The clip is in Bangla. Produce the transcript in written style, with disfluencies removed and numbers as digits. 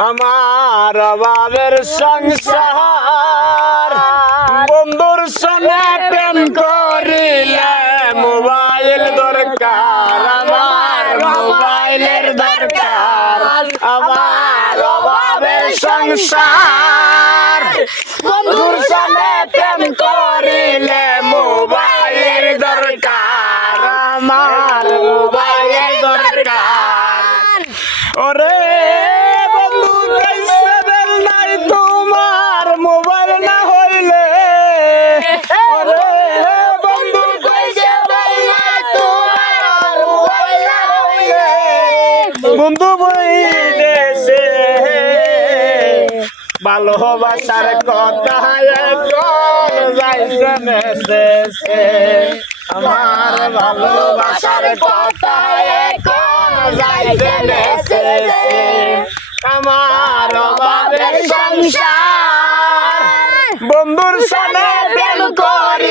আমার অভাবের সংসার বন্ধুর সঙ্গে প্রেম করিলে মোবাইল দরকার আমার মোবাইলের দরকার আমার অভাবের সংসার বন্ধুর সঙ্গে প্রেম করিলে মোবাইলের দরকার আমার মোবাইলের দরকার ওরে বন্ধু কইছে বেল নাই তোমার মোবাইল না হইলে ওরে বন্ধু কইছে বেল নাই তোমার মোবাইল না হইলে বন্ধু বইলেছে ভালোবাসার কথা এখন যাইছে মেসেছে আমার ভালোবাসার কথা এখন যাইছে মেসেছে আমার অভাবের সংসার বন্ধুর সঙ্গে প্রেম করি